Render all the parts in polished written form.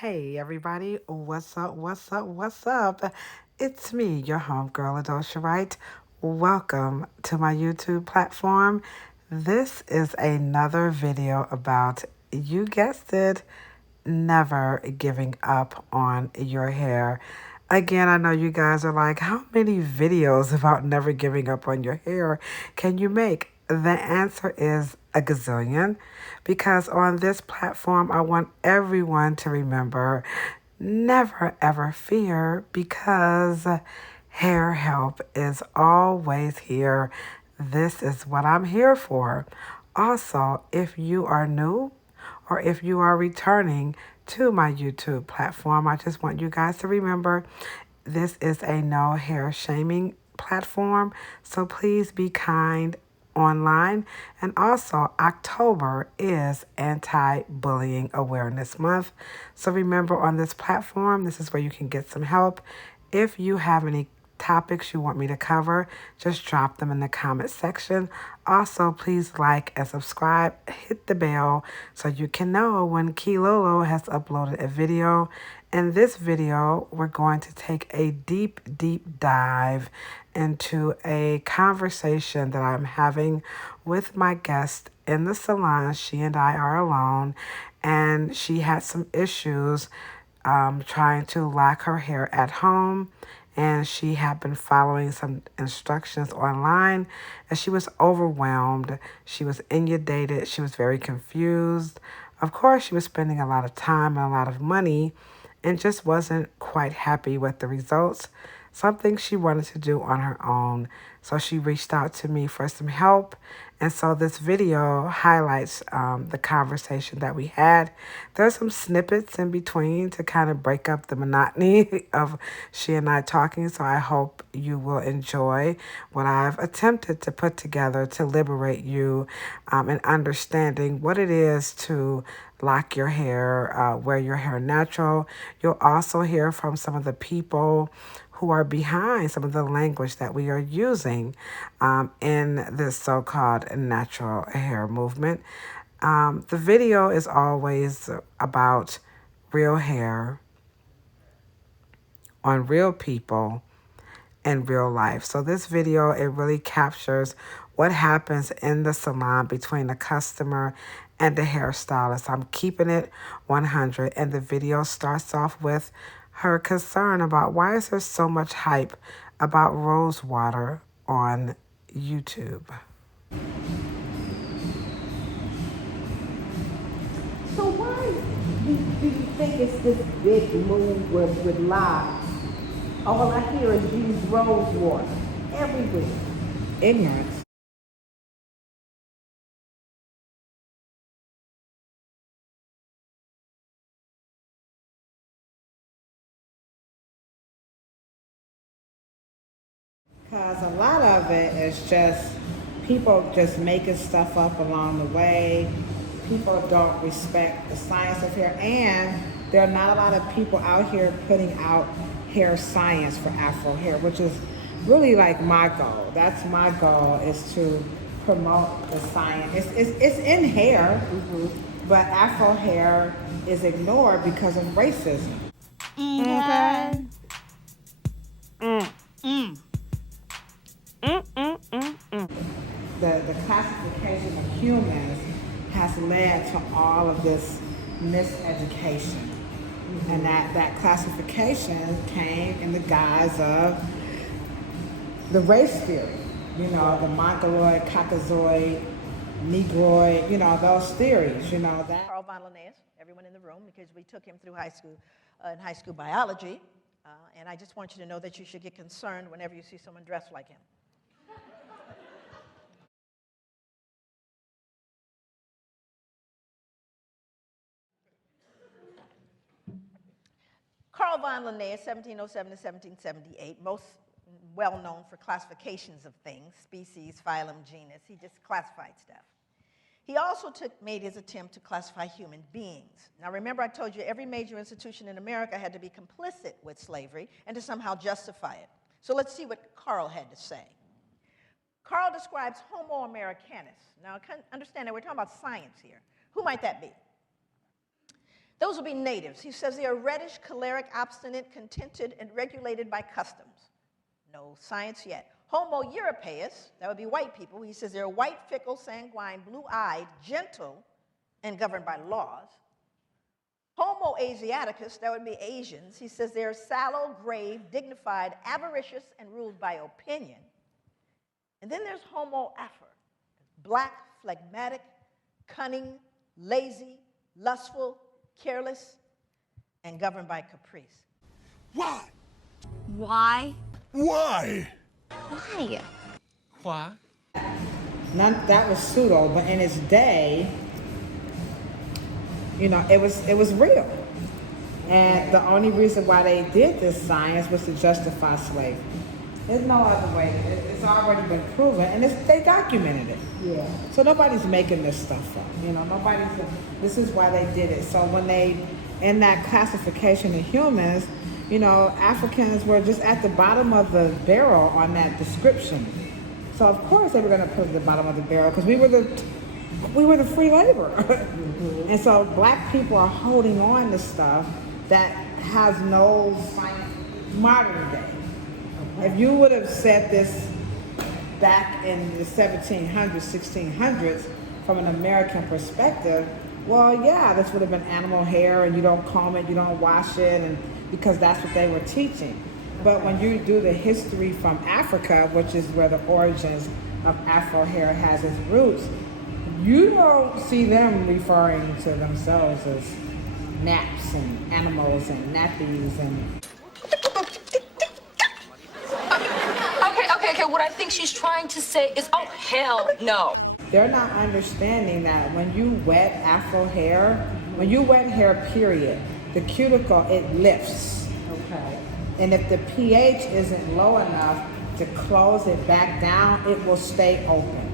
Hey everybody, what's up, what's up, what's up? It's me, your homegirl Ladosha, right? Welcome to my YouTube platform. This is another video about, you guessed it, never giving up on your hair. Again, I know you guys are like, how many videos about never giving up on your hair can you make? The answer is a gazillion, because on this platform, I want everyone to remember never ever fear, because hair help is always here. This is what I'm here for. Also, if you are new, or if you are returning to my YouTube platform, I just want you guys to remember this is a no hair shaming platform. So please be kind online. And also, October is Anti-Bullying Awareness Month. So remember, on this platform, this is where you can get some help. If you have any topics you want me to cover, just drop them in the comment section. Also, please like and subscribe. Hit the bell so you can know when Kilolo has uploaded a video. In this video, we're going to take a deep dive into a conversation that I'm having with my guest in the salon. She and I are alone, and she had some issues trying to lock her hair at home, and she had been following some instructions online, and she was overwhelmed. She was inundated. She was very confused. Of course, she was spending a lot of time and a lot of money and just wasn't quite happy with the results, something she wanted to do on her own. So she reached out to me for some help. And so this video highlights the conversation that we had. There's some snippets in between to kind of break up the monotony of she and I talking. So I hope you will enjoy what I've attempted to put together to liberate you in understanding what it is to lock your hair, wear your hair natural. You'll also hear from some of the people who are behind some of the language that we are using in this so-called natural hair movement. The video is always about real hair on real people in real life. So this video, it really captures what happens in the salon between the customer and the hairstylist. I'm keeping it 100, and the video starts off with her concern about why is there so much hype about rose water on YouTube. So why do you think it's this big move with Locs? All I hear is use rose water everywhere. Ignorance. Because a lot of it is just people just making stuff up along the way. People don't respect the science of hair, and there are not a lot of people out here putting out hair science for Afro hair, which is really like my goal. That's my goal, is to promote the science. It's in hair, but Afro hair is ignored because of racism. Okay. The classification of humans has led to all of this miseducation. And that classification came in the guise of the race theory. You know, the Mongoloid, Caucasoid, Negroid, you know, those theories, you know. That Carl von Linnaeus, everyone in the room, because we took him through high school biology. And I just want you to know that you should get concerned whenever you see someone dressed like him. Carl von Linnaeus, 1707 to 1778, most well known for classifications of things, species, phylum, genus. He just classified stuff. He also made his attempt to classify human beings. Now remember, I told you every major institution in America had to be complicit with slavery and to somehow justify it. So let's see what Carl had to say. Carl describes Homo americanus. Now understand that we're talking about science here. Who might that be? Those will be natives. He says they are reddish, choleric, obstinate, contented, and regulated by customs. No science yet. Homo europaeus, that would be white people. He says they're white, fickle, sanguine, blue-eyed, gentle, and governed by laws. Homo asiaticus, that would be Asians. He says they're sallow, grave, dignified, avaricious, and ruled by opinion. And then there's Homo afer, black, phlegmatic, cunning, lazy, lustful, careless, and governed by caprice. Why? Why? Why? Why? Why? That was pseudo, but in its day, you know, it was real. And the only reason why they did this science was to justify slavery. There's no other way. It's already been proven, and they documented it. Yeah. So nobody's making this stuff up. You know, this is why they did it. So when in that classification of humans, you know, Africans were just at the bottom of the barrel on that description. So of course they were going to put at the bottom of the barrel because we were the free labor. Mm-hmm. And so black people are holding on to stuff that has no modern day. Okay. If you would have said this back in the 1700s, 1600s, from an American perspective, well, yeah, this would have been animal hair, and you don't comb it, you don't wash it, and because that's what they were teaching. But when you do the history from Africa, which is where the origins of Afro hair has its roots, you don't see them referring to themselves as naps and animals and nappies and... Okay, what I think she's trying to say is, oh, hell no. They're not understanding that when you wet Afro hair, when you wet hair, period, the cuticle, it lifts. Okay. And if the pH isn't low enough to close it back down, it will stay open.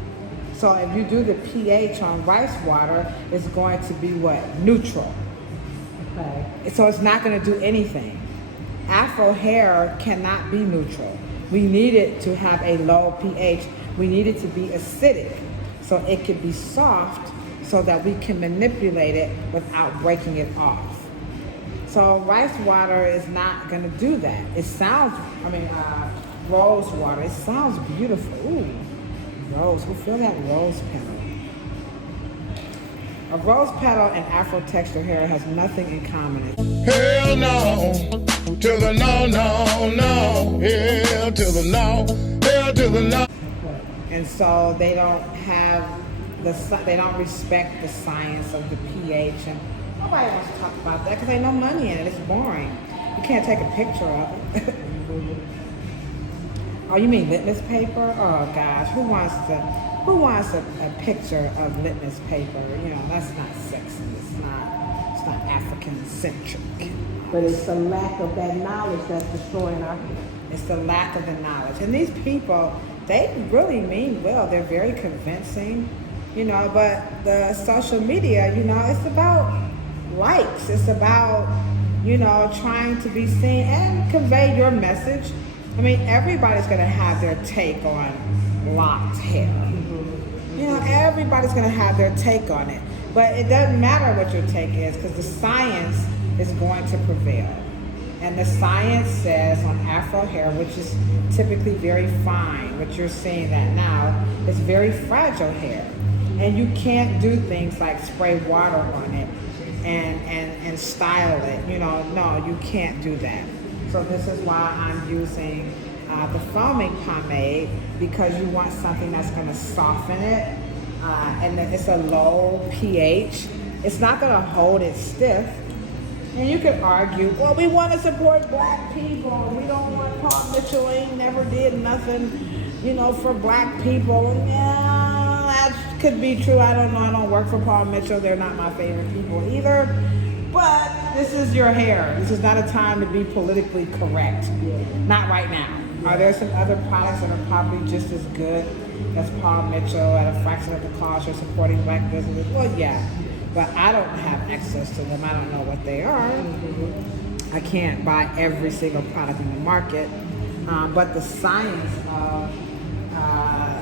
So if you do the pH on rice water, it's going to be what? Neutral. Okay. So it's not going to do anything. Afro hair cannot be neutral. We need it to have a low pH. We need it to be acidic so it can be soft so that we can manipulate it without breaking it off. So rice water is not going to do that. It sounds, rose water, it sounds beautiful. Ooh, rose, who feel that rose petal? A rose petal and Afro texture hair has nothing in common. Hell no, to the no, no, no. Hell to the no, hell to the no. And so they don't respect the science of the pH, and nobody wants to talk about that because there's no money in it. It's boring. You can't take a picture of it. Oh, you mean litmus paper? Oh gosh, who wants a picture of litmus paper? You know, that's not sexy. It's not African centric. But it's the lack of that knowledge that's destroying our hair. It's the lack of the knowledge. And these people, they really mean well. They're very convincing, you know, but the social media, you know, it's about likes. It's about, you know, trying to be seen and convey your message. I mean, everybody's going to have their take on locked hair. You know, everybody's going to have their take on it. But it doesn't matter what your take is because the science is going to prevail. And the science says on Afro hair, which is typically very fine, what you're seeing that now, is very fragile hair. And you can't do things like spray water on it and style it. You know, no, you can't do that. So this is why I'm using the foaming pomade, because you want something that's going to soften it. And it's a low pH. It's not going to hold it stiff. And you could argue, well, we want to support black people. We don't want Paul Mitchell ain't never did nothing, you know, for black people. And yeah, that could be true. I don't know. I don't work for Paul Mitchell. They're not my favorite people either. But this is your hair. This is not a time to be politically correct. Not right now. Are there some other products that are probably just as good as Paul Mitchell at a fraction of the cost or supporting black businesses? Well, yeah. But I don't have access to them. I don't know what they are. I can't buy every single product in the market. But the science of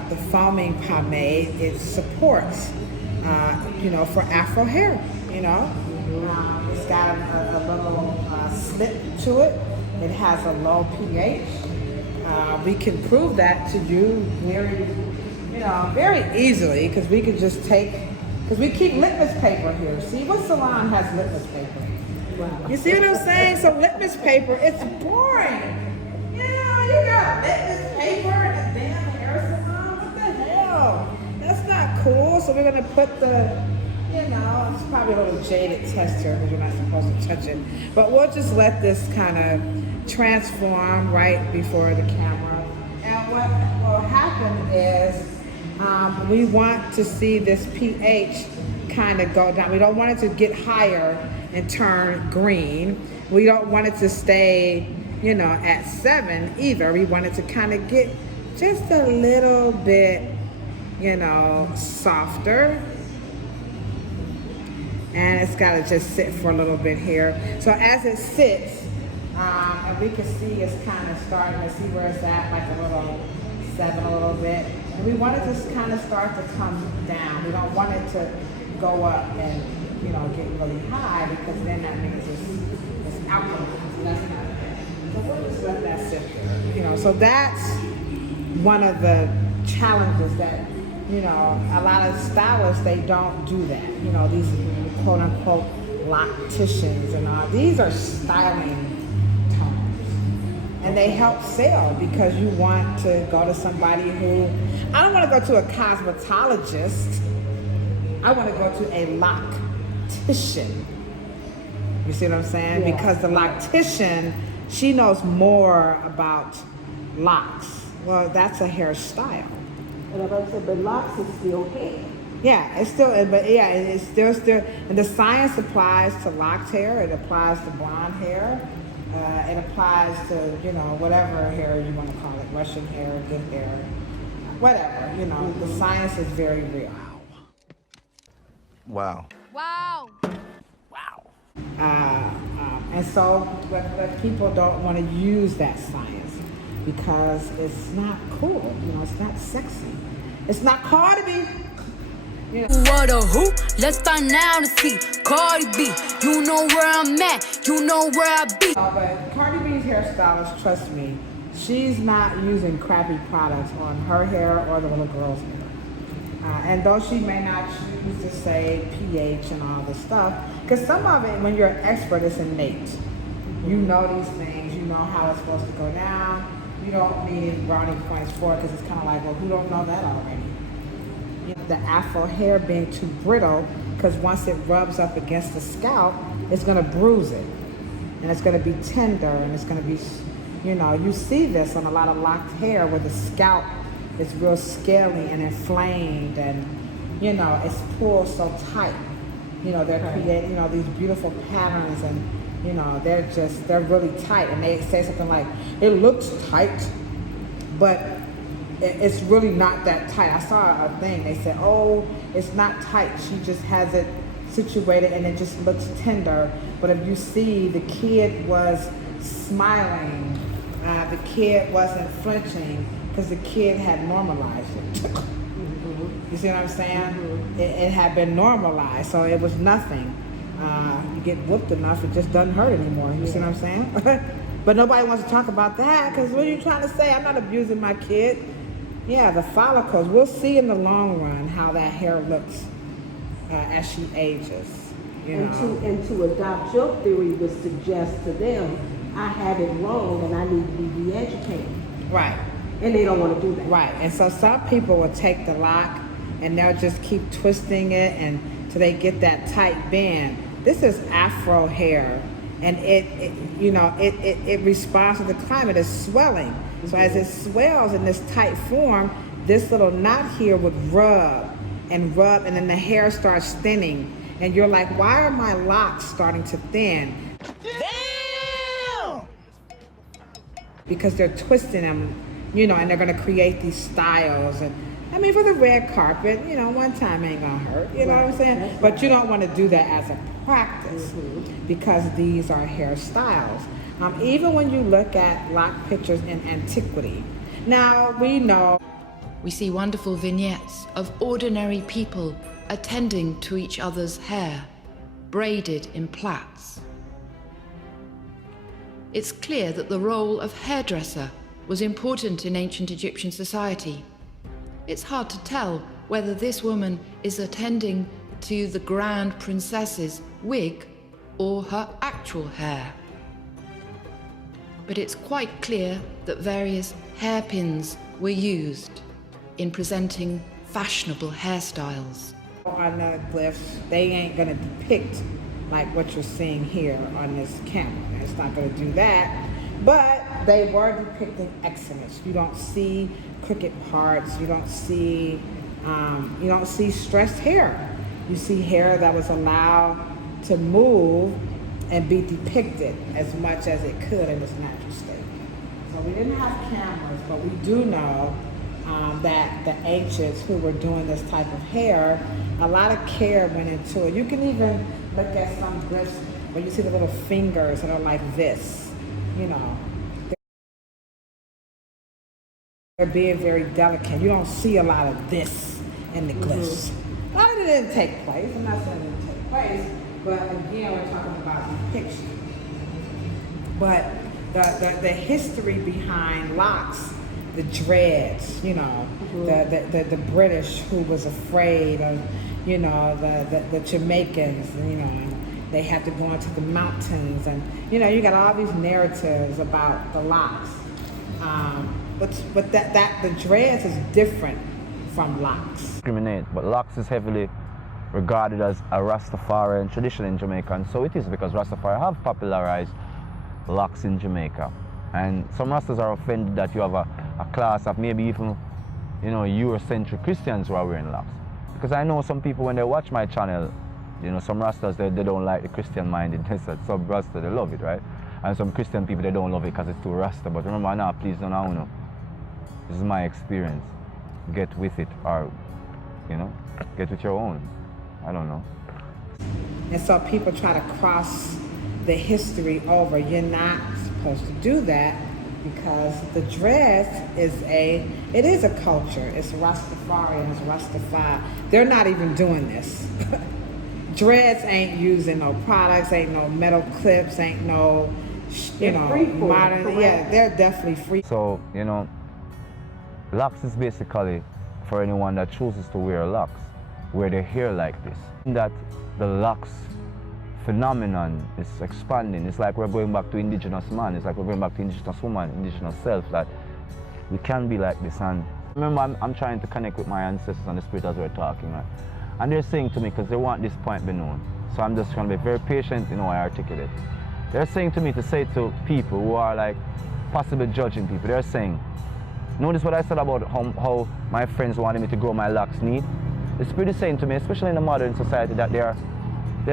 the foaming pomade, it supports, you know, for Afro hair, you know. It's got a little slip to it. It has a low pH. We can prove that to you very easily, because we could just take, because we keep litmus paper here. See, what salon has litmus paper? Wow. You see what I'm saying? So litmus paper, it's boring. You got litmus paper and a damn hair salon. What the hell? That's not cool. So we're gonna put the, it's probably a little jaded test here because you're not supposed to touch it. But we'll just let this kind of transform right before the camera. And what will happen is we want to see this pH kind of go down. We don't want it to get higher and turn green. We don't want it to stay, at 7 either. We want it to kind of get just a little bit, softer. And it's got to just sit for a little bit here. So as it sits, and we can see it's kind of starting to see where it's at, like a little 7 a little bit. And we want it to kind of start to come down. We don't want it to go up and, get really high, because then that means it's alkaline. So that's not good. So we'll just let that sit there. So that's one of the challenges that, a lot of stylists, they don't do that. These quote unquote locticians and all, these are styling tones. And they help sell, because you want to go to somebody who, I don't want to go to a cosmetologist. I want to go to a loctician. You see what I'm saying? Yeah. Because the loctician, she knows more about locks. Well, that's a hairstyle. And I'm about to say, but locks is still hair. Yeah, it's still, it's still, and the science applies to locked hair. It applies to blonde hair. It applies to, whatever hair you want to call it, Russian hair, good hair, whatever. The science is very real. Wow. Wow. And so, but people don't want to use that science because it's not cool. It's not sexy. It's not Cardi B. What a who? Let's find out and see. Cardi B, you know where I'm at. You know where I be. But Cardi B's hairstylist, trust me, she's not using crappy products on her hair or the little girl's hair. And though she may not choose to say pH and all this stuff, because some of it, when you're an expert, it's innate. You know these things. You know how it's supposed to go down. You don't need any brownie points for it, because it's kind of like, well, who don't know that already? The afro hair being too brittle, because once it rubs up against the scalp, it's going to bruise it. And it's going to be tender, and it's going to be, you see this on a lot of locked hair where the scalp is real scaly and inflamed, and, it's pulled so tight. They're creating, these beautiful patterns, and, they're really tight. And they say something like, it looks tight, but it's really not that tight. I saw a thing, they said, oh, it's not tight. She just has it situated and it just looks tender. But if you see, the kid was smiling. The kid wasn't flinching, because the kid had normalized it. You see what I'm saying? It had been normalized, so it was nothing. You get whooped enough, it just doesn't hurt anymore. You see what I'm saying? But nobody wants to talk about that, because what are you trying to say? I'm not abusing my kid. Yeah, the follicles. We'll see in the long run how that hair looks as she ages. And to adopt your theory would suggest to them, I have it wrong and I need to be re-educated. Right. And they don't want to do that. Right. And so some people will take the lock and they'll just keep twisting it until they get that tight band. This is afro hair, and it responds to the climate. It's swelling. So as it swells in this tight form, this little knot here would rub, and then the hair starts thinning. And you're like, why are my locks starting to thin? Damn! Because they're twisting them, and they're gonna create these styles. And I mean, for the red carpet, one time ain't gonna hurt, you know what I'm saying? But you don't wanna do that as a practice, because these are hairstyles. Even when you look at lock pictures in antiquity. Now, we know. We see wonderful vignettes of ordinary people attending to each other's hair. braided in plaits. It's clear that the role of hairdresser was important in ancient Egyptian society. It's hard to tell whether this woman is attending to the grand princess's wig or her actual hair. But it's quite clear that various hairpins were used in presenting fashionable hairstyles. On the glyphs, they ain't gonna depict like what you're seeing here on this camera. It's not gonna do that, but they were depicting excellence. You don't see crooked parts. You don't see stressed hair. You see hair that was allowed to move and be depicted as much as it could in its natural state. So we didn't have cameras, but we do know that the ancients who were doing this type of hair, a lot of care went into it. You can even look at some glyphs where you see the little fingers that are like this, you know. They're being very delicate. You don't see a lot of this in the glyphs. A lot of it didn't take place. I'm not saying it didn't take place, but again, we're talking about depiction. But the history behind locks, the dreads, you know, the British who was afraid of, you know, the Jamaicans, you know, and they had to go into the mountains, and you know, you got all these narratives about the locks. But the dreads is different from locks. Discriminate, but locks is heavily regarded as a Rastafarian tradition in Jamaica, and so it is because Rastafari have popularized locks in Jamaica. And some Rastas are offended that you have a class of maybe even, you know, Eurocentric Christians who are wearing locks. Because I know some people, when they watch my channel, you know, some Rastas, they don't like the Christian mindedness. Some Rastas, they love it, right? And some Christian people, they don't love it because it's too Rasta. But remember now, please don't know. This is my experience. Get with it, or, you know, get with your own. I don't know. And so people try to cross the history over. You're not supposed to do that because the dress is a culture. It's Rastafarian, it's Rastafari. They're not even doing this. Dreads ain't using no products, ain't no metal clips, ain't no, you know, modern. Yeah, they're definitely free. So, you know, locks is basically for anyone that chooses to wear locks, wear their hair like this. That the locks phenomenon is expanding. It's like we're going back to indigenous man. It's like we're going back to indigenous woman, indigenous self, that we can be like this. And remember, I'm trying to connect with my ancestors and the spirit as we're talking, right? And they're saying to me, because they want this point be known. So I'm just trying to be very patient in how I articulate it. They're saying to me to say to people who are like possibly judging people, they're saying, notice what I said about how my friends wanted me to grow my locks neat. The spirit is saying to me, especially in the modern society, that there are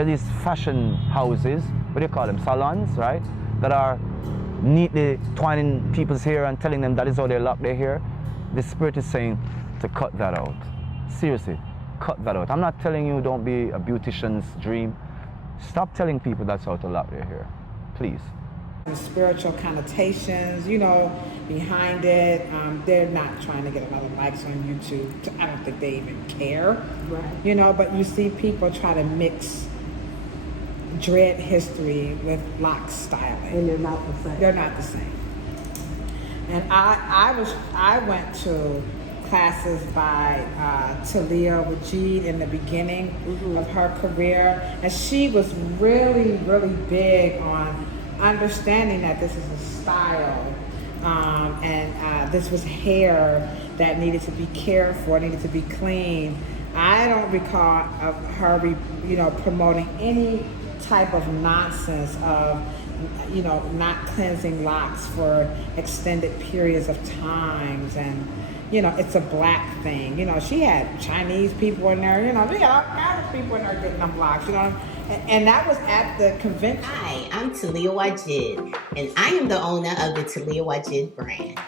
these fashion houses, what do you call them, salons, right? That are neatly twining people's hair and telling them that is how they lock their hair. The spirit is saying to cut that out. Seriously, cut that out. I'm not telling you don't be a beautician's dream. Stop telling people that's how to lock their hair, please. Spiritual connotations, you know, behind it. They're not trying to get a lot of likes on YouTube. I don't think they even care, right? You know, but you see people try to mix dread history with lock styling, And they're not the same. They're not the same. And I went to classes by Talia Wajid in the beginning of her career, and she was really, really big on understanding that this is a style, and this was hair that needed to be cared for, needed to be clean. I don't recall of her, you know, promoting any type of nonsense of, you know, not cleansing locks for extended periods of times, and you know, it's a black thing. You know, she had Chinese people in there. You know, we got all kinds of people in there getting them locks. You know. And that was at the convention. Hi, I'm Talia Wajid, and I am the owner of the Talia Wajid brand.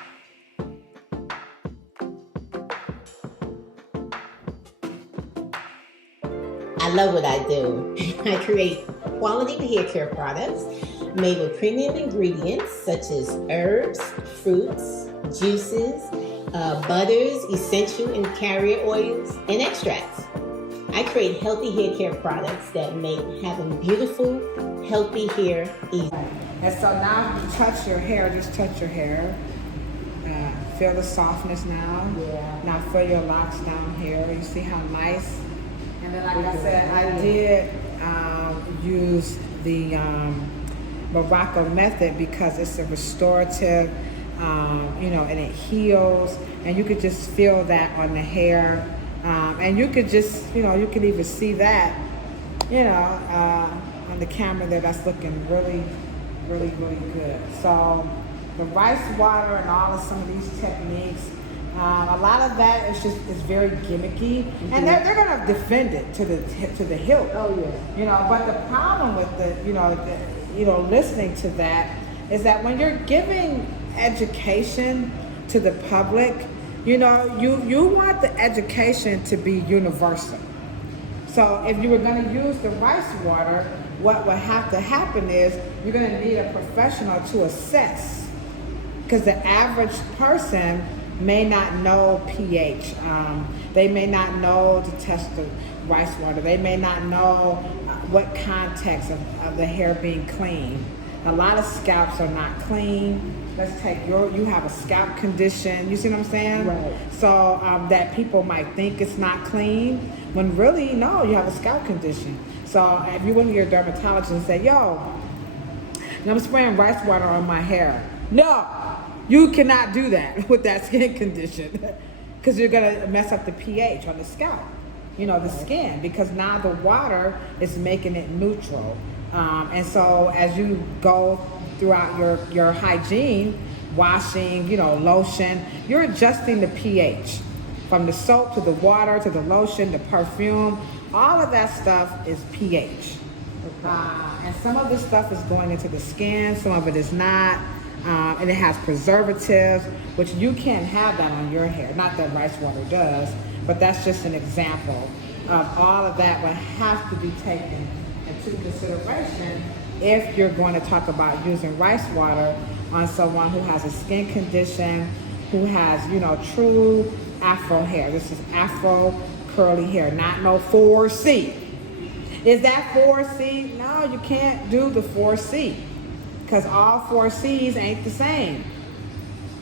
I love what I do. I create quality hair care products made with premium ingredients such as herbs, fruits, juices, butters, essential and carrier oils, and extracts. I create healthy hair care products that make having beautiful, healthy hair easy. And so now you touch your hair, just touch your hair. Feel the softness now. Yeah. Now feel your locks down here. You see how nice? And then like I said, I did use the Morrocco Method because it's a restorative, and it heals. And you could just feel that on the hair. And you could just, you could even see that, on the camera there, that's looking really, really, really good. So the rice water and all of some of these techniques, a lot of that is very gimmicky, and they're gonna defend it to the hilt. Oh yeah. But the problem with listening to that is that when you're giving education to the public, you want the education to be universal. So if you were going to use the rice water, what would have to happen is you're going to need a professional to assess, because the average person may not know pH. They may not know to test the rice water. They may not know what context of the hair being clean. A lot of scalps are not clean. Let's take you have a scalp condition. You see what I'm saying? Right. So that people might think it's not clean, when really, no, you have a scalp condition. So if you went to your dermatologist and say, I'm spraying rice water on my hair. No, you cannot do that with that skin condition, because you're gonna mess up the pH on the scalp, the skin, because now the water is making it neutral. And so as you go throughout your hygiene, washing, lotion, you're adjusting the pH from the soap to the water to the lotion, the perfume. All of that stuff is pH. And some of this stuff is going into the skin, some of it is not. And it has preservatives, which you can't have that on your hair. Not that rice water does, but that's just an example of all of that would have to be taken into consideration if you're going to talk about using rice water on someone who has a skin condition, who has, true afro hair. This is afro curly hair, not no 4C. Is that 4C? No, you can't do the 4C, because all 4Cs ain't the same.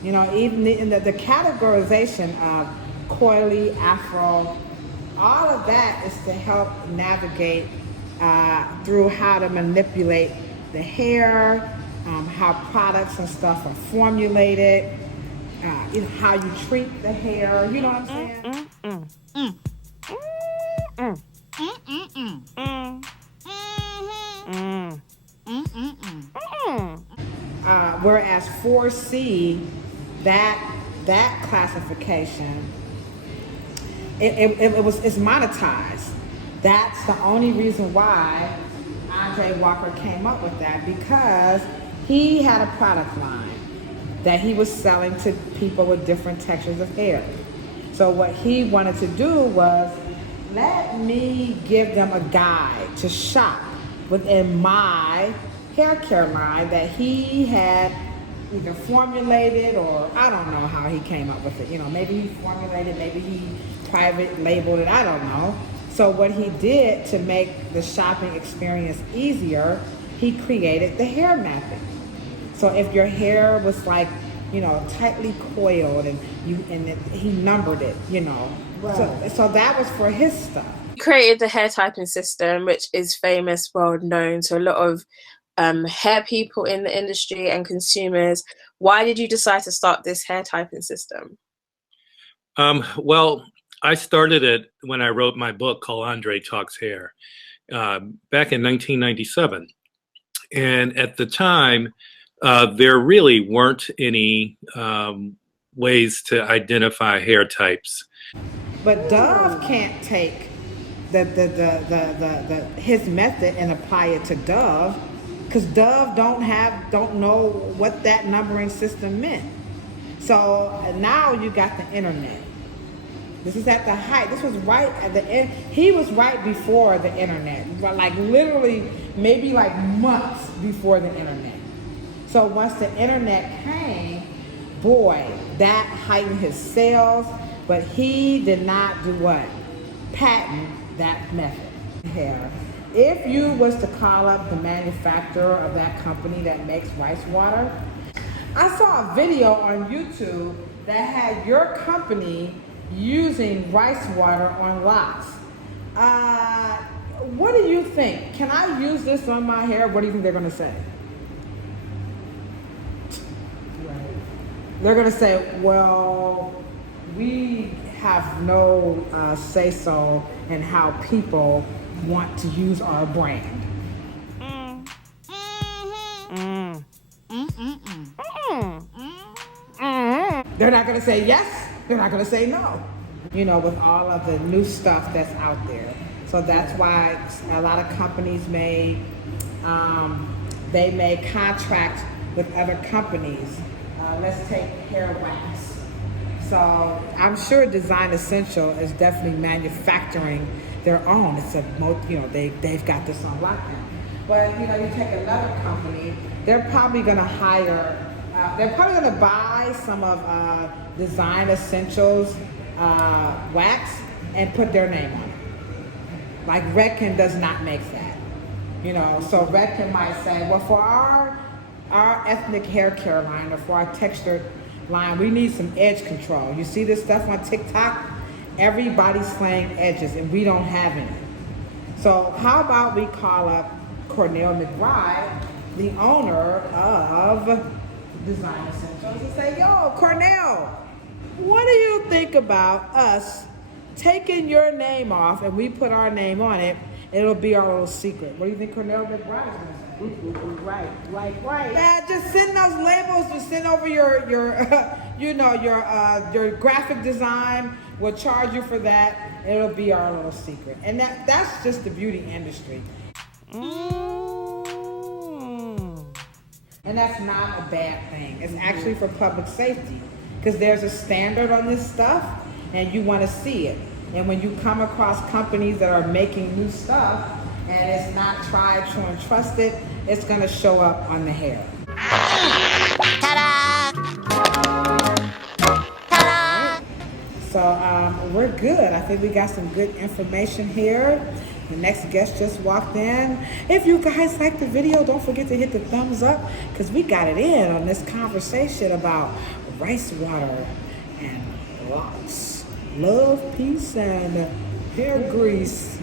Even in the categorization of coily, afro, all of that is to help navigate through how to manipulate the hair, how products and stuff are formulated, how you treat the hair. You know what I'm saying? Whereas 4C, that classification, it's monetized. That's the only reason why Andre Walker came up with that, because he had a product line that he was selling to people with different textures of hair. So what he wanted to do was, let me give them a guide to shop within my hair care line that he had either formulated, or I don't know how he came up with it. Maybe he formulated, maybe he private labeled it, I don't know. So what he did to make the shopping experience easier, he created the hair mapping. So if your hair was like, tightly coiled, and he numbered it, Right. So that was for his stuff. He created the hair typing system, which is famous, well known to a lot of hair people in the industry and consumers. Why did you decide to start this hair typing system? Well, I started it when I wrote my book called Andre Talks Hair back in 1997. And at the time, there really weren't any ways to identify hair types. But Dove can't take his method and apply it to Dove, because Dove don't know what that numbering system meant. So now you got the internet. This is at the height. This was right at the end. He was right before the internet, like literally maybe like months before the internet. So once the internet came, boy, that heightened his sales. But he did not do what? Patent that method. Hair. If you was to call up the manufacturer of that company that makes rice water, I saw a video on YouTube that had your company using rice water on Locs. What do you think? Can I use this on my hair? What do you think they're gonna say? They're gonna say, well, we have no say-so in how people want to use our brand. They're not gonna say yes, they're not gonna say no. You know, with all of the new stuff that's out there. So that's why a lot of companies they may contract with other companies. Let's take hair wax. So I'm sure Design Essential is definitely manufacturing their own. It's they've got this on lockdown. But you take another company, they're probably gonna hire. They're probably gonna buy some of Design Essentials wax and put their name on it. Like Redken does not make that. So Redken might say, well, for our ethnic hair care line or for our textured line, we need some edge control. You see this stuff on TikTok? Everybody's slaying edges and we don't have any. So how about we call up Cornell McBride, the owner of Design Essentials, and say, yo, Cornell, what do you think about us taking your name off and we put our name on it? It'll be our little secret. What do you think Cornell McBride is going to say? Right. Man, just send those labels. Just send over your graphic design. We'll charge you for that. It'll be our little secret. And that's just the beauty industry. And that's not a bad thing. It's actually for public safety because there's a standard on this stuff and you want to see it. And when you come across companies that are making new stuff and it's not tried, true, and trusted, it's going to show up on the hair. Ta-da! Ta-da! So we're good. I think we got some good information here. The next guest just walked in. If you guys like the video, don't forget to hit the thumbs up because we got it in on this conversation about rice water and locs. Love, peace, and hair grease.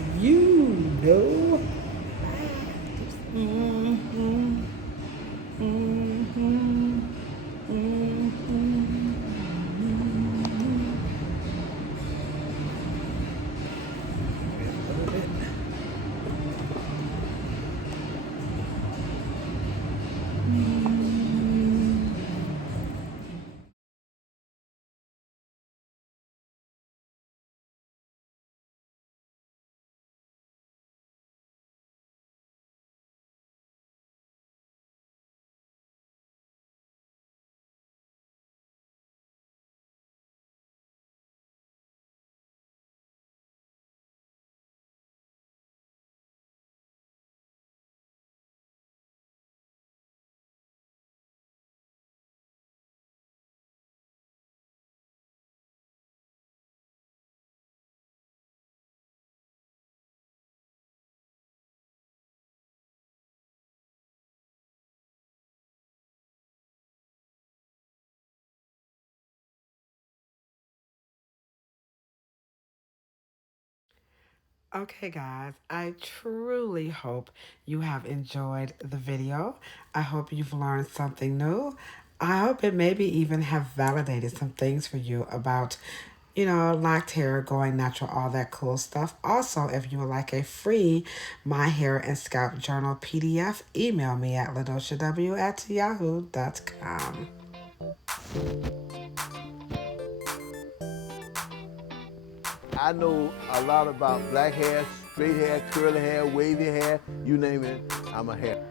Okay, guys, I truly hope you have enjoyed the video. I hope you've learned something new. I hope it maybe even have validated some things for you about, locked hair, going natural, all that cool stuff. Also, if you would like a free My Hair and Scalp Journal PDF, email me at ladoshaw@yahoo.com. I know a lot about black hair, straight hair, curly hair, wavy hair, you name it, I'm a hair.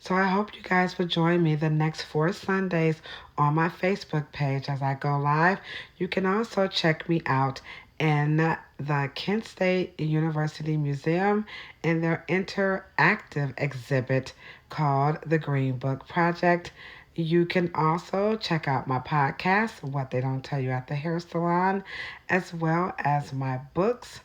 So I hope you guys will join me the next 4 Sundays on my Facebook page as I go live. You can also check me out in the Kent State University Museum in their interactive exhibit called The Green Book Project. You can also check out my podcast, What They Don't Tell You at the Hair Salon, as well as my books,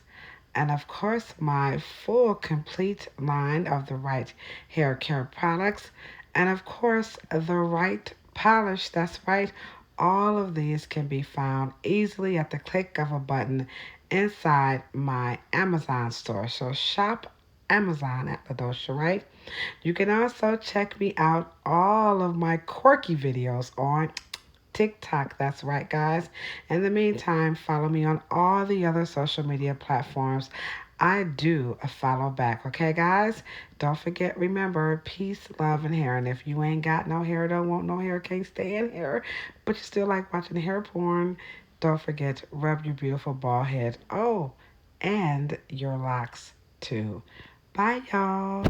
and of course, my full complete line of the Wright hair care products, and of course, the Wright Polish. That's right. All of these can be found easily at the click of a button inside my Amazon store. So shop Amazon at Ladosha, right? You can also check me out all of my quirky videos on TikTok. That's right, guys. In the meantime, follow me on all the other social media platforms. I do a follow back, okay, guys? Don't forget, remember, peace, love, and hair. And if you ain't got no hair, don't want no hair, can't stand hair, but you still like watching hair porn, don't forget, rub your beautiful bald head. Oh, and your locks, too. Bye, y'all.